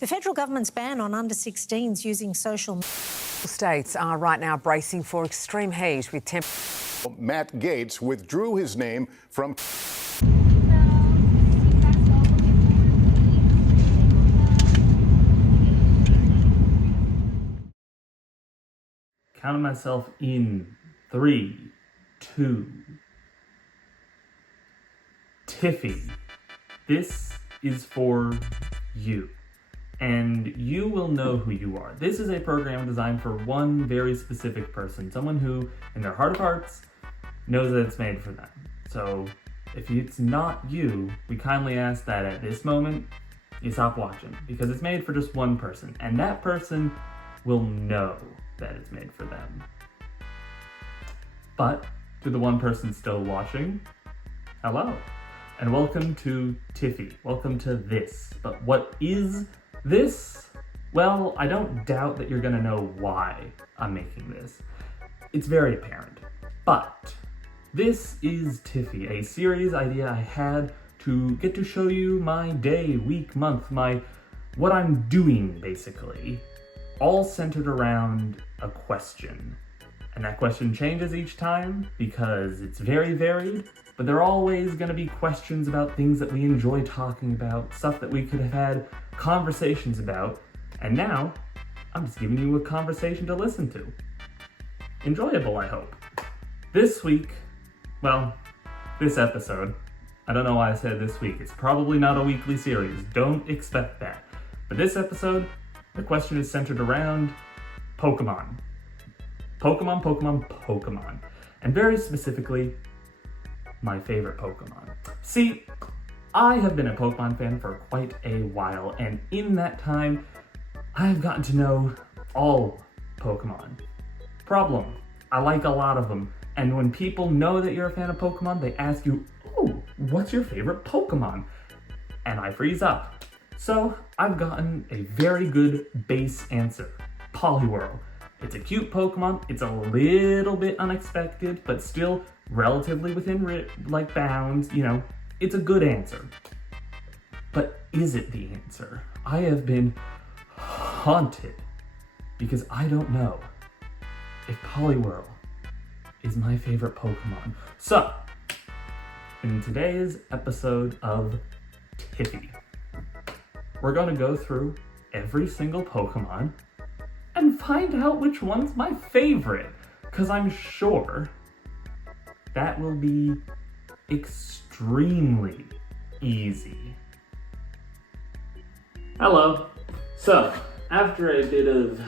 The federal government's ban on under-16s using social... States are right now bracing for extreme heat with Matt Gaetz withdrew his name from... Counting myself in 3, 2. TIFY. This is for you. And you will know who you are. This is a program designed for one very specific person, someone who, in their heart of hearts, knows that it's made for them. So, if it's not you, we kindly ask that at this moment, you stop watching, because it's made for just one person, and that person will know that it's made for them. But, to the one person still watching, hello, and welcome to TIFY. Welcome to this. But what is this? Well, I don't doubt that you're gonna know why I'm making this. It's very apparent. But this is TIFY, a series idea I had to get to show you my day, week, month, what I'm doing, basically, all centered around a question. And that question changes each time because it's very varied, but there are always gonna be questions about things that we enjoy talking about, stuff that we could have had conversations about, and now I'm just giving you a conversation to listen to. Enjoyable, I hope. This week, well, this episode, I don't know why I said this week, it's probably not a weekly series, don't expect that. But this episode, the question is centered around Pokémon. Pokémon. And very specifically, my favorite Pokémon. See, I have been a Pokémon fan for quite a while, and in that time, I've gotten to know all Pokémon. Problem, I like a lot of them, and when people know that you're a fan of Pokémon, they ask you, oh, what's your favorite Pokémon? And I freeze up. So, I've gotten a very good base answer, Poliwhirl. It's a cute Pokemon, it's a little bit unexpected, but still relatively within bounds, you know, it's a good answer. But is it the answer? I have been haunted because I don't know if Poliwhirl is my favorite Pokemon. So, in today's episode of TIFY, we're gonna go through every single Pokemon and find out which one's my favorite, because I'm sure that will be extremely easy. Hello. So, after a bit of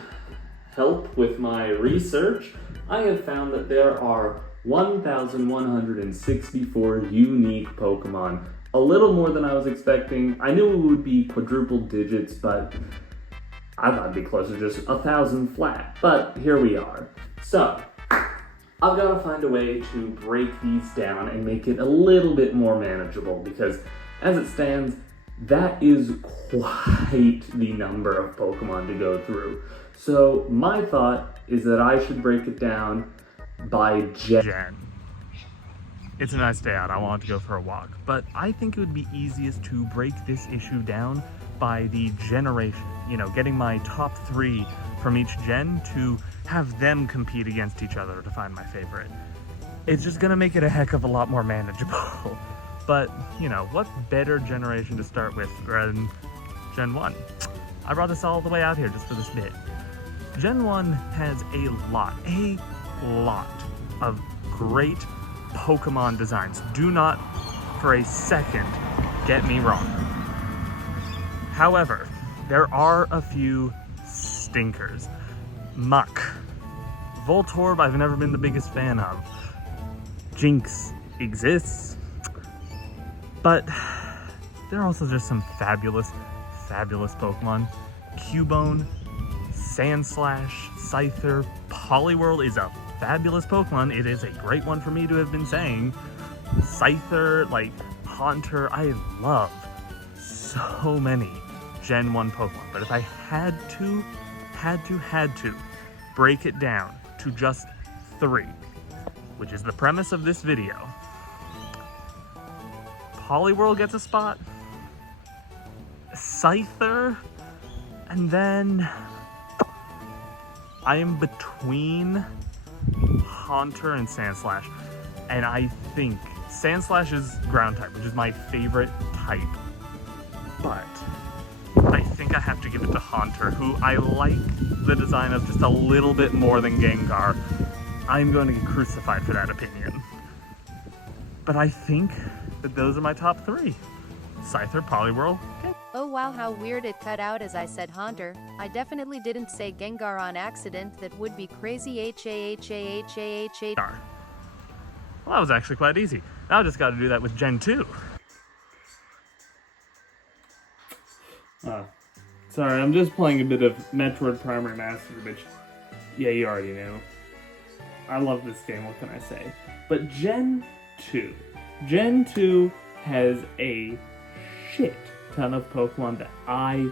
help with my research, I have found that there are 1,164 unique Pokemon. A little more than I was expecting. I knew it would be quadruple digits, but I thought it'd be closer to just 1,000 flat. But here we are. So, I've got to find a way to break these down and make it a little bit more manageable, because as it stands, that is quite the number of Pokemon to go through. So my thought is that I should break it down by gen. It's a nice day out, I wanted to go for a walk, but I think it would be easiest to break this issue down by the generation. You know, getting my top 3 from each gen to have them compete against each other to find my favorite. It's just gonna make it a heck of a lot more manageable. But, you know, what better generation to start with than Gen 1? I brought this all the way out here just for this bit. Gen 1 has a lot of great Pokemon designs. Do not for a second get me wrong. However, there are a few stinkers. Muck. Voltorb, I've never been the biggest fan of. Jinx exists. But there are also just some fabulous Pokemon. Cubone, Sandslash, Scyther, Poliwhirl is a fabulous Pokemon. It is a great one for me to have been saying. Scyther, Haunter, I love so many Gen 1 Pokemon. But if I had to break it down to just 3, which is the premise of this video, Poliwhirl gets a spot, Scyther And then I am between Haunter and Sandslash, and I think Sandslash is ground type, which is my favorite type, but I think I have to give it to Haunter, who I like the design of just a little bit more than Gengar. I'm going to get crucified for that opinion. But I think that those are my top three. Scyther, Poliwhirl, Gengar. Oh wow, how weird it cut out as I said Haunter. I definitely didn't say Gengar on accident. That would be crazy. H-A-H-A-H-A-H-A. Well, that was actually quite easy. Now I just got to do that with Gen 2. Sorry, I'm just playing a bit of Metroid Primary Master, which, yeah, you already knew. I love this game, what can I say? But Gen 2. Gen 2 has a shit ton of Pokemon that I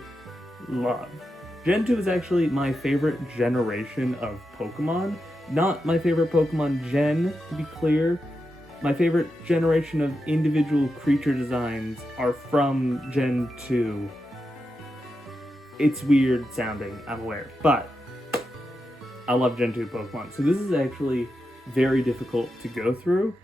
love. Gen 2 is actually my favorite generation of Pokemon. Not my favorite Pokemon gen, to be clear. My favorite generation of individual creature designs are from Gen 2. It's weird sounding, I'm aware, but I love Gen 2 Pokemon. So this is actually very difficult to go through,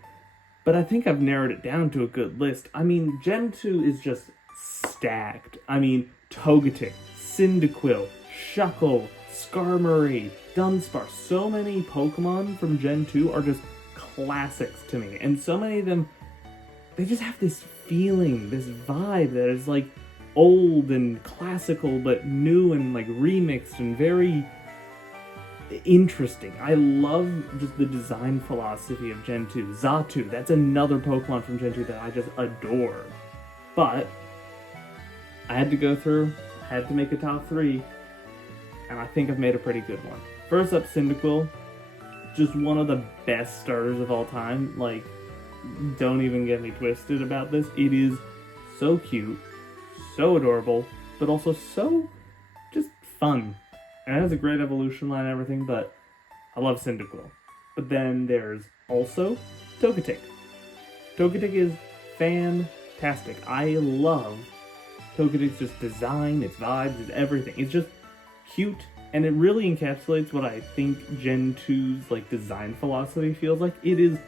but I think I've narrowed it down to a good list. I mean, Gen 2 is just stacked. I mean, Togetic, Cyndaquil, Shuckle, Skarmory, Dunsparce. So many Pokemon from Gen 2 are just classics to me. And so many of them, they just have this feeling, this vibe that is like old and classical, but new and like remixed and very interesting. I love just the design philosophy of Gen 2. Xatu, that's another Pokemon from Gen 2 that I just adore. But I had to go through, I had to make a top three, and I think I've made a pretty good one. First up, Cyndaquil. Just one of the best starters of all time. Like, don't even get me twisted about this. It is so cute, so adorable, but also so just fun. And it has a great evolution line and everything, but I love Cyndaquil. But then there's also Togetic. Togetic is fantastic. I love Togetic's just design, its vibes, its everything. It's just cute, and it really encapsulates what I think Gen 2's like design philosophy feels like. It is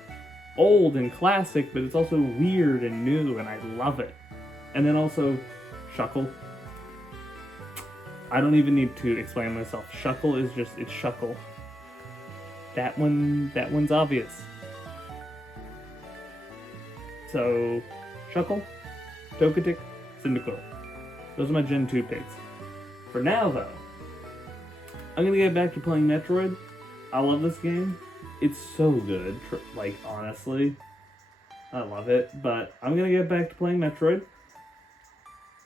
old and classic, but it's also weird and new, and I love it. And then also Shuckle. I don't even need to explain myself. Shuckle is just, it's Shuckle. That one's obvious. So, Shuckle, Togetic, Cyndaquil. Those are my Gen 2 picks. For now, though, I'm gonna get back to playing Metroid. I love this game. It's so good, like, honestly. I love it, but I'm gonna get back to playing Metroid.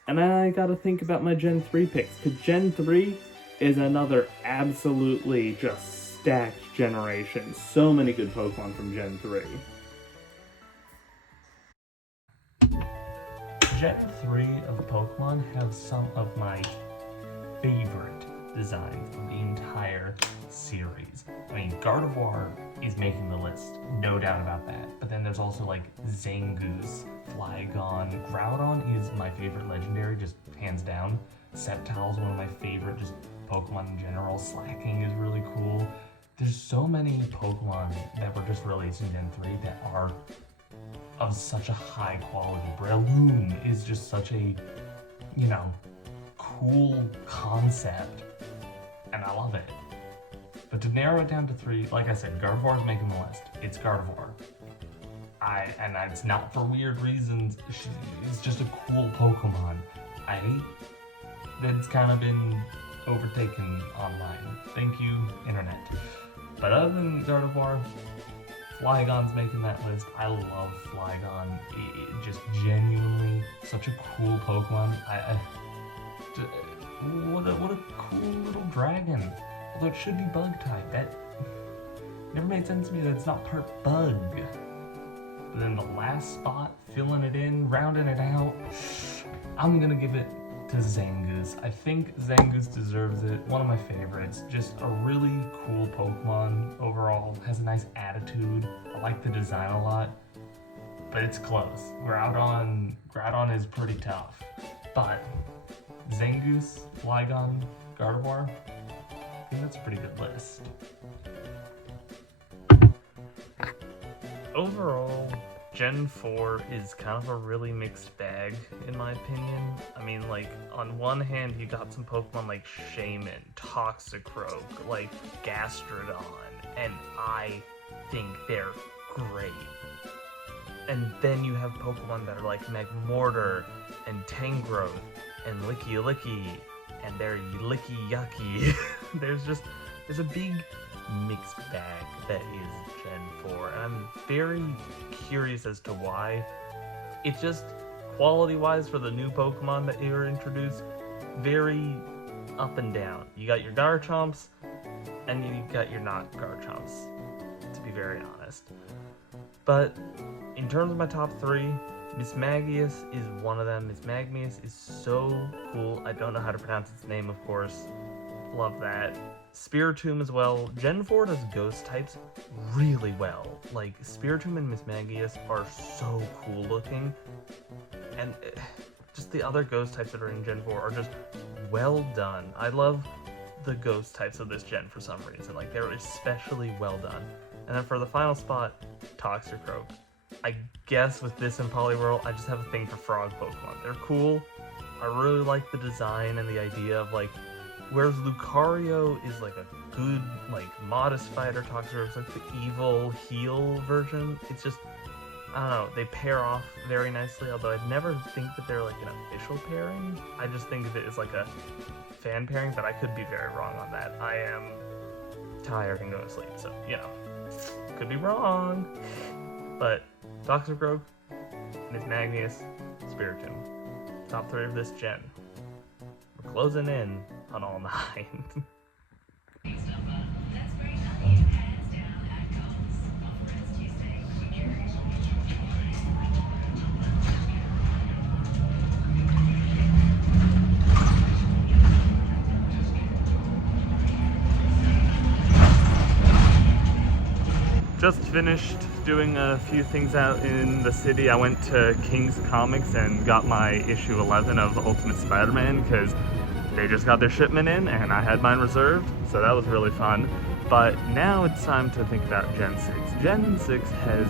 And I gotta think about my Gen 3 picks, because Gen 3 is another absolutely just stacked generation. So many good Pokemon from Gen 3. Gen 3 of Pokemon have some of my favorite designs of the entire series. I mean, Gardevoir is making the list, no doubt about that. But then there's also like Zangoose, Flygon, Groudon is my favorite legendary, just hands down. Sceptile's one of my favorite just Pokemon in general. Slacking is really cool. There's so many Pokemon that were just released in Gen 3 that are of such a high quality. Breloom is just such a, you know, cool concept, and I love it. But to narrow it down to three, like I said, Gardevoir is making the list. It's Gardevoir. And it's not for weird reasons. It's just a cool Pokemon. I hate that it's kind of been overtaken online. Thank you, internet. But other than Gardevoir, Flygon's making that list. I love Flygon. It just genuinely such a cool Pokemon. What a cool little dragon. Although it should be bug type. That never made sense to me that it's not part bug. But then the last spot, filling it in, rounding it out, I'm gonna give it to Zangoose. I think Zangoose deserves it. One of my favorites. Just a really cool Pokemon overall. Has a nice attitude. I like the design a lot. But it's close. Groudon is pretty tough. But Zangoose, Flygon, Gardevoir. I think that's a pretty good list. Overall, Gen 4 is kind of a really mixed bag, in my opinion. I mean, like, on one hand, you got some Pokemon like Shaman, Toxicroak, like Gastrodon, and I think they're great. And then you have Pokemon that are like Magmortar, and Tangrowth, and Licky, and they're Licky Yucky. There's a big mixed bag that is Gen 4, and I'm very curious as to why. It's just, quality-wise for the new Pokemon that were introduced, very up and down. You got your Garchomps, and you got your not Garchomps, to be very honest. But in terms of my top 3, Mismagius is one of them. Mismagius is so cool. I don't know how to pronounce its name, of course. Love that. Spiritomb as well. Gen 4 does ghost types really well. Like, Spiritomb and Mismagius are so cool looking. And just the other ghost types that are in Gen 4 are just well done. I love the ghost types of this gen for some reason. Like, they're especially well done. And then for the final spot, Toxicroak. I guess with this and Poliwhirl, I just have a thing for frog Pokemon. They're cool. I really like the design and the idea of, like, whereas Lucario is like a good, like, modest fighter, Toxicroak's like the evil heal version. It's just, I don't know, they pair off very nicely, although I'd never think that they're like an official pairing. I just think of it as like a fan pairing, but I could be very wrong on that. I am tired and going to sleep, so, you know, could be wrong. But Toxicroak, Mismagius, Spiritomb. Top 3 of this gen. We're closing in on all 9. Just finished doing a few things out in the city. I went to King's Comics and got my issue 11 of Ultimate Spider-Man because they just got their shipment in and I had mine reserved, so that was really fun. But now it's time to think about Gen 6. Gen 6 has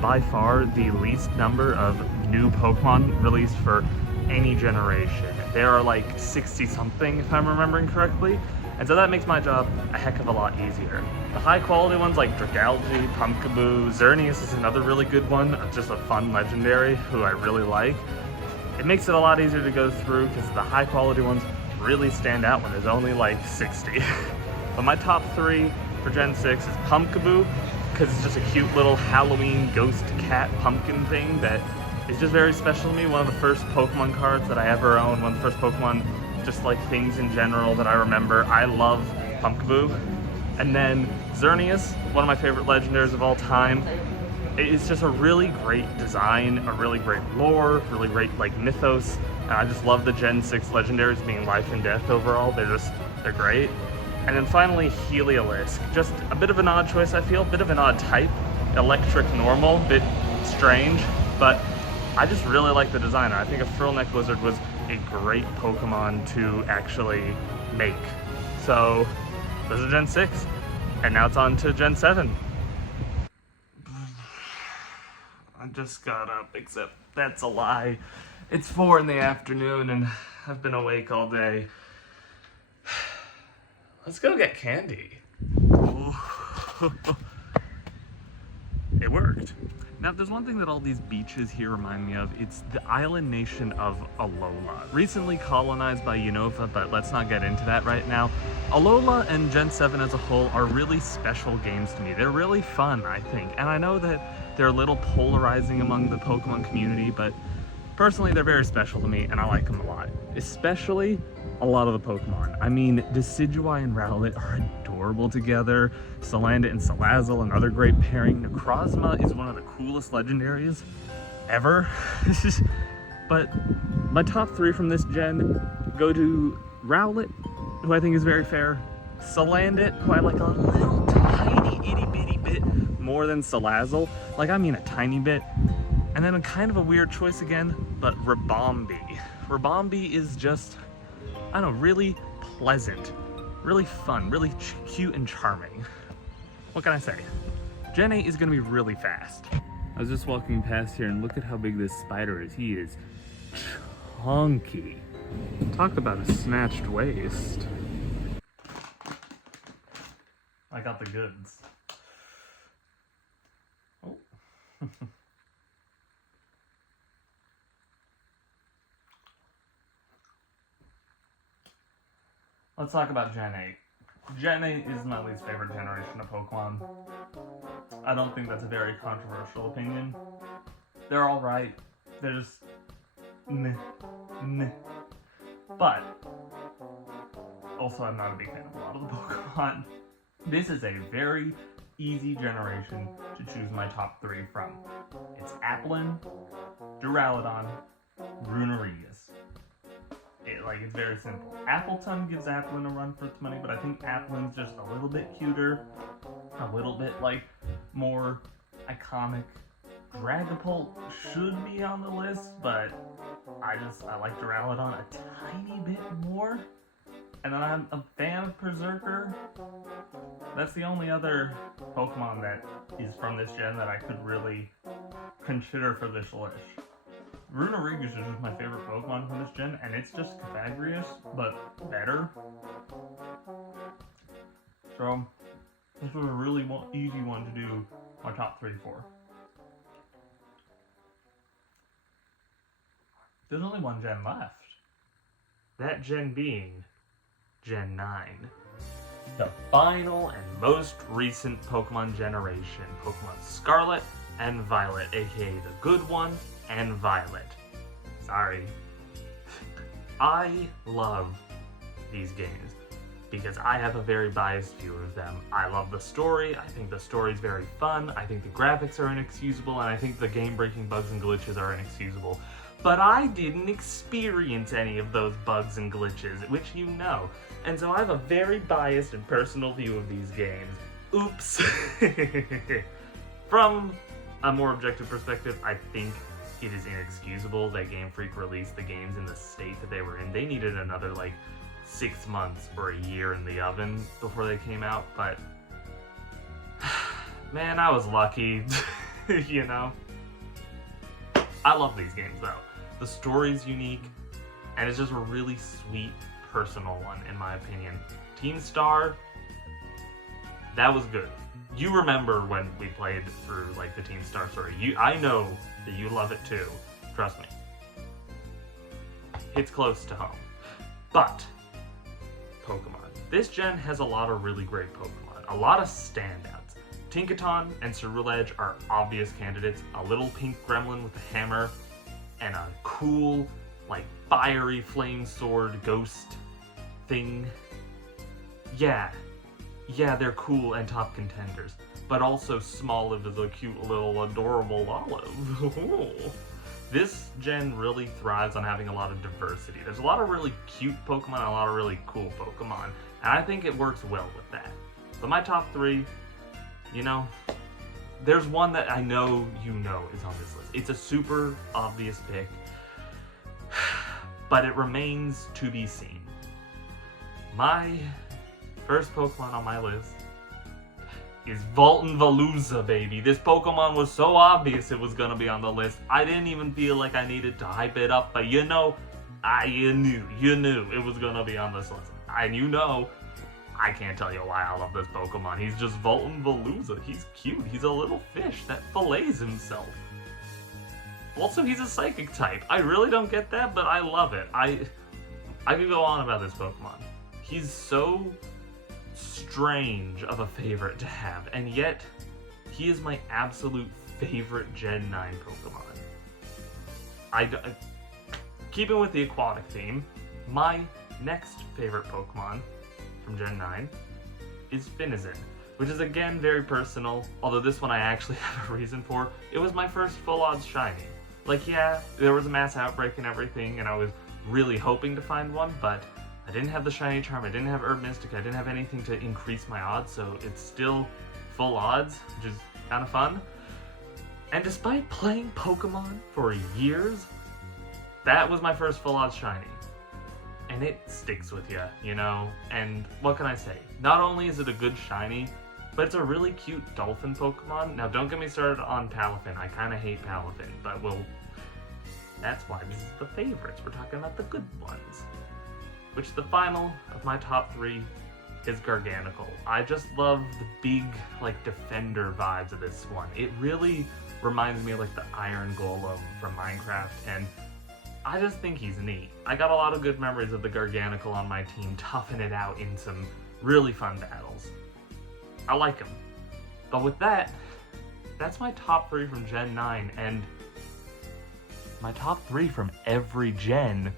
by far the least number of new Pokemon released for any generation. There are like 60 something if I'm remembering correctly. And so that makes my job a heck of a lot easier. The high quality ones like Dragalge, Pumpkaboo, Xerneas is another really good one, just a fun legendary who I really like. It makes it a lot easier to go through because the high quality ones really stand out when there's only like 60. But my top 3 for Gen 6 is Pumpkaboo, because it's just a cute little Halloween ghost cat pumpkin thing that is just very special to me. One of the first Pokemon cards that I ever owned, one of the first Pokemon just like things in general that I remember. I love Pumpkaboo. And then Xerneas, one of my favorite legendaries of all time. It's just a really great design, a really great lore, really great like mythos. And I just love the Gen 6 legendaries being life and death overall. They're great. And then finally Heliolisk. Just a bit of an odd choice, I feel, a bit of an odd type. Electric normal, bit strange, but I just really like the design. I think a Frillneck Lizard was a great Pokemon to actually make. So this is Gen 6, and now it's on to Gen 7. I just got up, except that's a lie. It's 4 in the afternoon and I've been awake all day. Let's go get candy. It worked. Now, if there's one thing that all these beaches here remind me of, it's the island nation of Alola. Recently colonized by Unova, but let's not get into that right now. Alola and Gen 7 as a whole are really special games to me. They're really fun, I think. And I know that they're a little polarizing among the Pokemon community, but personally, they're very special to me, and I like them a lot. Especially a lot of the Pokemon. I mean, Decidueye and Rowlet are adorable together. Salandit and Salazzle, another great pairing. Necrozma is one of the coolest legendaries ever. But my top 3 from this gen go to Rowlet, who I think is very fair. Salandit, who I like a little tiny itty bitty bit more than Salazzle. Like, I mean a tiny bit. And then a kind of a weird choice again, but Ribombee. Ribombee is just I don't know, really pleasant, really fun, really cute and charming. What can I say? Gen 8 is gonna be really fast. I was just walking past here and look at how big this spider is. He is chunky. Talk about a snatched waist. I got the goods. Oh. Let's talk about Gen 8. Gen 8 is my least favorite generation of Pokemon. I don't think that's a very controversial opinion. They're alright. They're just meh, meh. But also I'm not a big fan of a lot of the Pokemon. This is a very easy generation to choose my top 3 from. It's Applin, Duraludon, Runerigus. It's very simple. Appleton gives Applin a run for its money, but I think Applin's just a little bit cuter, a little bit more iconic. Dragapult should be on the list, but I like Duraludon a tiny bit more. And then I'm a fan of Berserker. That's the only other Pokemon that is from this gen that I could really consider for this list. Runerigus is just my favorite Pokemon from this gen, and it's just Pythagoras, but better. So, this was a really easy one to do my top 3 for. There's only one gen left. That gen being Gen 9. The final and most recent Pokemon generation. Pokemon Scarlet and Violet, aka the good one and Violet. Sorry. I love these games because I have a very biased view of them. I love the story, I think the story is very fun, I think the graphics are inexcusable, and I think the game-breaking bugs and glitches are inexcusable. But I didn't experience any of those bugs and glitches, which you know. And so I have a very biased and personal view of these games. Oops. From a more objective perspective, I think it is inexcusable that Game Freak released the games in the state that they were in. They needed another 6 months or a year in the oven before they came out, but man, I was lucky, you know? I love these games though. The story's unique, and it's just a really sweet, personal one, in my opinion. Team Star, that was good. You remember when we played through the Team Star story. I know that you love it too. Trust me. It's close to home. But Pokemon. This gen has a lot of really great Pokemon. A lot of standouts. Tinkaton and Ceruledge are obvious candidates. A little pink gremlin with a hammer and a cool, fiery flame sword ghost thing. Yeah, they're cool and top contenders, but also Smoliv is a cute little adorable olive. This gen really thrives on having a lot of diversity. There's a lot of really cute Pokemon and a lot of really cool Pokemon, and I think it works well with that. But my top 3, there's one that I know you know is on this list. It's a super obvious pick, but it remains to be seen. My first Pokemon on my list is Veluza, baby. This Pokemon was so obvious it was gonna be on the list. I didn't even feel like I needed to hype it up, but you knew it was gonna be on this list. And I can't tell you why I love this Pokemon. He's just Veluza. He's cute. He's a little fish that fillets himself. Also, he's a psychic type. I really don't get that, but I love it. I could go on about this Pokemon. He's so strange of a favorite to have, and yet he is my absolute favorite Gen 9 Pokemon. Keeping with the aquatic theme, my next favorite Pokemon from Gen 9 is Finizen, which is again very personal, although this one I actually have a reason for. It was my first full odds shiny. Yeah, there was a mass outbreak and everything, and I was really hoping to find one, but I didn't have the shiny charm, I didn't have Herb Mystic, I didn't have anything to increase my odds, so it's still full odds, which is kind of fun. And despite playing Pokemon for years, that was my first full odds shiny. and it sticks with you, you know? And what can I say? Not only is it a good shiny, but it's a really cute dolphin Pokemon. Now, don't get me started on Palafin. I kind of hate Palafin, but that's why this is the favorites. We're talking about the good ones. Which the final of my top 3 is Garganacl. I just love the big, like, defender vibes of this one. It really reminds me of, like, the Iron Golem from Minecraft, and I just think he's neat. I got a lot of good memories of the Garganacl on my team, toughing it out in some really fun battles. I like him. But with that, that's my top 3 from Gen 9, and my top 3 from every gen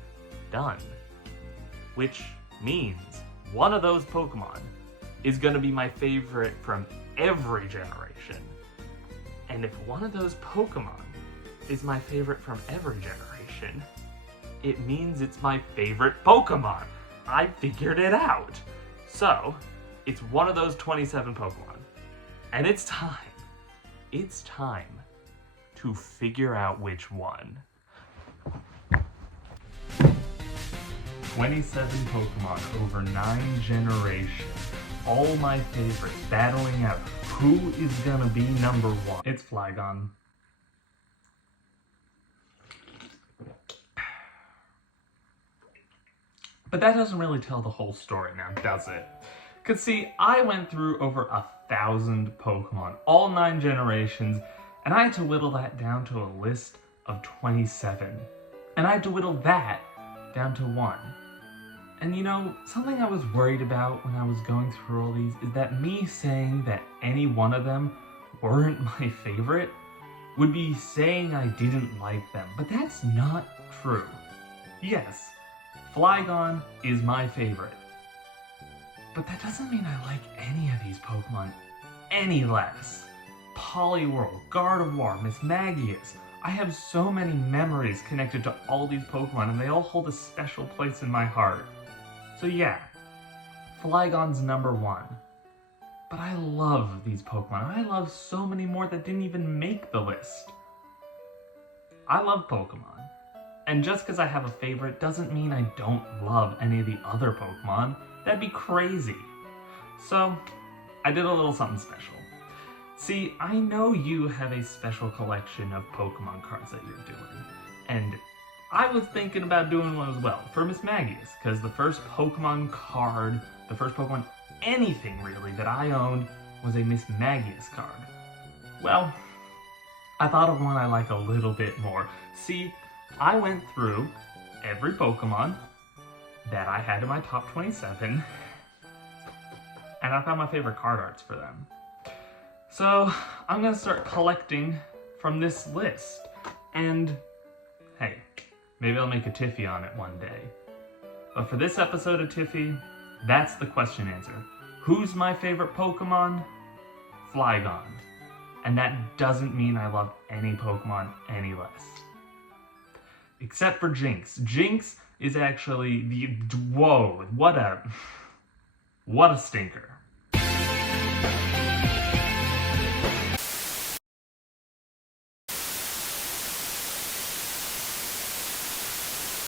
done. Which means one of those Pokemon is going to be my favorite from every generation. And if one of those Pokemon is my favorite from every generation, it means it's my favorite Pokemon. I figured it out. So, it's one of those 27 Pokemon. And it's time. It's time to figure out which one. 27 Pokemon over 9 generations. All my favorites battling out who is gonna be number 1. It's Flygon. But that doesn't really tell the whole story now, does it? Cause see, I went through over 1,000 Pokemon, all 9 generations, and I had to whittle that down to a list of 27. And I had to whittle that down to 1. And you know, something I was worried about when I was going through all these is that me saying that any one of them weren't my favorite would be saying I didn't like them, but that's not true. Yes, Flygon is my favorite, but that doesn't mean I like any of these Pokemon any less. Poliwhirl, Gardevoir, Mismagius. I have so many memories connected to all these Pokemon, and they all hold a special place in my heart. So yeah, Flygon's number 1. But I love these Pokemon. I love so many more that didn't even make the list. I love Pokemon. And just because I have a favorite doesn't mean I don't love any of the other Pokemon. That'd be crazy. So, I did a little something special. See, I know you have a special collection of Pokemon cards that you're doing. And I was thinking about doing one as well for Mismagius, because the first Pokemon card, the first Pokemon anything really that I owned was a Mismagius card. Well, I thought of one I like a little bit more. See, I went through every Pokemon that I had in my top 27, and I found my favorite card arts for them. So, I'm gonna start collecting from this list, and hey, maybe I'll make a TIFY on it one day. But for this episode of TIFY, that's the question answer. Who's my favorite Pokemon? Flygon. And that doesn't mean I love any Pokemon any less. Except for Jinx. Jinx is actually the... Whoa, what a stinker.